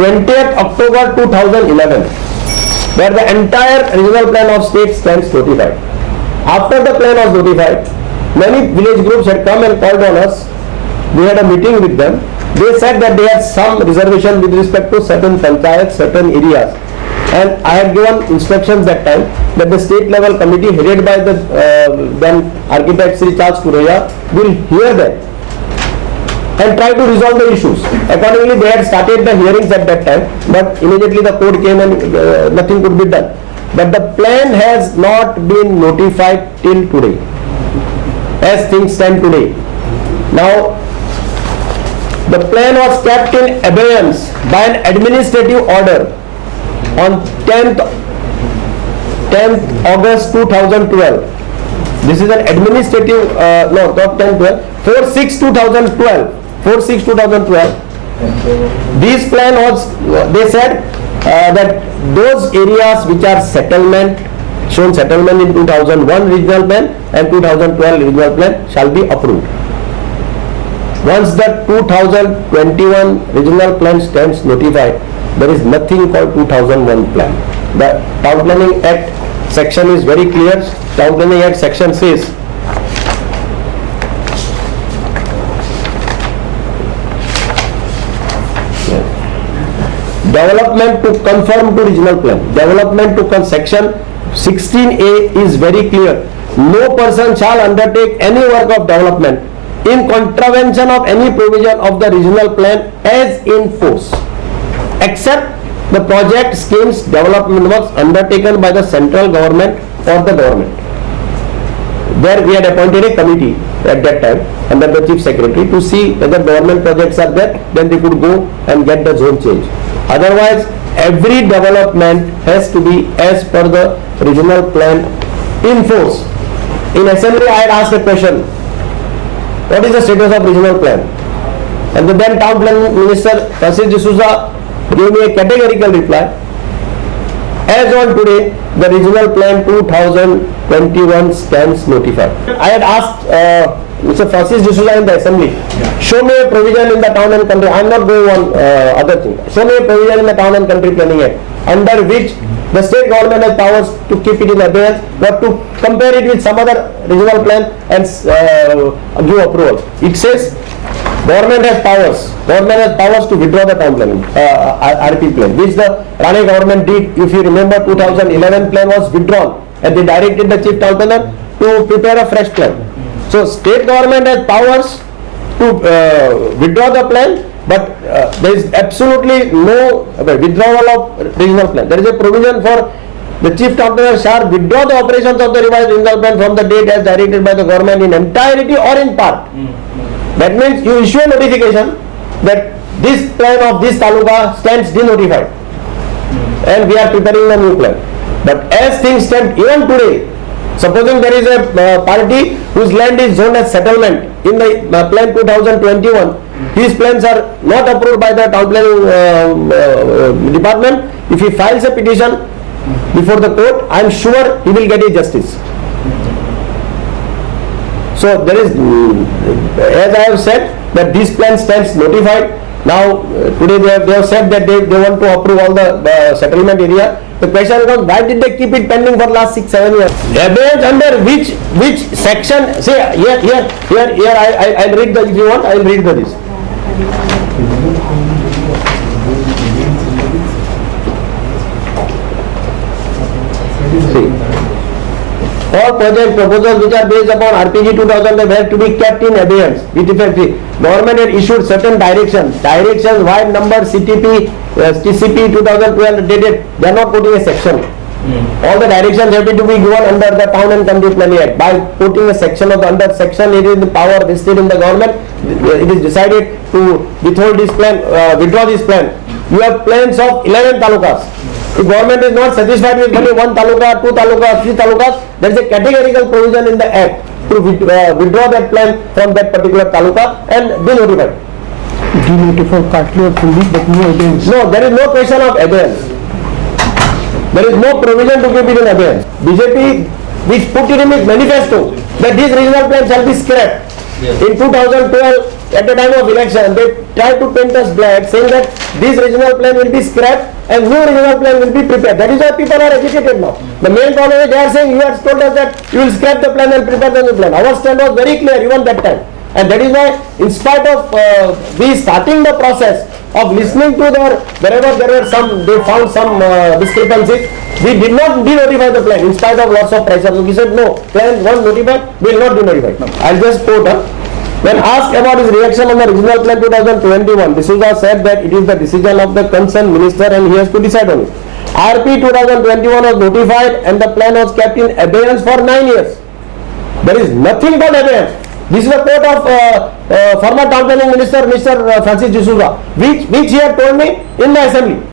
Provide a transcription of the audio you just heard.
20th October 2011, where the entire regional plan of state stands notified. After the plan was notified, many village groups had come and called on us. We had a meeting with them. They said that they had some reservation with respect to certain panchayats, certain areas. And I had given instructions that time that the state level committee headed by the then architect Sri Charles Kureya will hear them and try to resolve the issues. Accordingly, they had started the hearings at that time, but immediately the code came and nothing could be done. But the plan has not been notified till today, as things stand today. Now, the plan was kept in abeyance by an administrative order on 10th August 2012. This is an administrative, no, not 10, 12, 4/6/2012. 4/6/2012. This plan was, they said that those areas which are settlement, shown settlement in 2001 regional plan and 2012 regional plan shall be approved. Once the 2021 regional plan stands notified, there is nothing called 2001 plan. The Town Planning Act section is very clear. Town Planning Act section says, development to conform to regional plan. Development to section 16A is very clear. No person shall undertake any work of development in contravention of any provision of the regional plan as in force, except the project schemes development works undertaken by the central government or the government. There we had appointed a committee at that time under the chief secretary to see whether government projects are there, then they could go and get the zone change. Otherwise, every development has to be as per the regional plan in force. In assembly, I had asked a question, what is the status of regional plan? And the then town planning minister, Francis D'Souza, gave me a categorical reply. As on today, the regional plan 2021 stands notified. I had asked Mr. Francis D'Souza in the assembly, show me a provision in the town and country, I am not going on other thing, show me a provision in the town and country planning act under which the state government has powers to keep it in abeyance, but to compare it with some other regional plan and give approval. It says government has powers to withdraw the town planning, RP plan, which the Rane government did. If you remember, 2011 plan was withdrawn and they directed the chief town planner to prepare a fresh plan. So state government has powers to withdraw the plan, but there is absolutely no withdrawal of regional plan. There is a provision for the chief town planner shall withdraw the operations of the revised regional plan from the date as directed by the government in entirety or in part. That means you issue a notification that this plan of this taluka stands denotified and we are preparing the new plan. But as things stand even today, supposing there is a party whose land is zoned as settlement in the plan 2021, these plans are not approved by the town planning department. If he files a petition before the court, I am sure he will get a justice. So there is, as I have said, that this plan stands notified. Now today they have said that they want to approve all the settlement area. The question was, why did they keep it pending for last 6-7 years? Abeyance under which section? Say here I'll read the, if you want, I'll read this. See. All project proposals which are based upon RPG 2000 have to be kept in abeyance with effect. Government had issued certain directions why number TCP 2012 dated, they are not putting a section. All the directions have to be given under the Town and Country Planning Act. By putting a section of the under section, it is the power vested in the government. It is decided to withhold this plan, withdraw this plan. You have plans of 11 talukas. If government is not satisfied with only 1 taluka, 2 talukas, 3 talukas, there is a categorical provision in the act to withdraw that plan from that particular taluka and denotify. Denotify partly or fully, but no abeyance. No, there is no question of abeyance. There is no provision to keep it in abeyance. BJP, which put it in its manifesto, that this regional plan shall be scrapped. Yes. In 2012, at the time of election, they tried to paint us black, saying that this regional plan will be scrapped and new regional plan will be prepared. That is why people are agitated now. The main problem is they are saying you have told us that you will scrap the plan and prepare the new plan. Our stand was very clear even that time. And that is why, in spite of we starting the process of listening to their, wherever there were some, they found some discrepancies, we did not de-notify the plan in spite of lots of pressure. So we said no, plan once notified, we will not de-notify. I'll just quote. When asked about his reaction on the regional plan 2021, D'Souza said that it is the decision of the concerned minister and he has to decide on it. RP 2021 was notified and the plan was kept in abeyance for 9 years. There is nothing but abeyance. This is a quote of former town planning minister, Mr. Francis D'Souza, which he had told me in the assembly.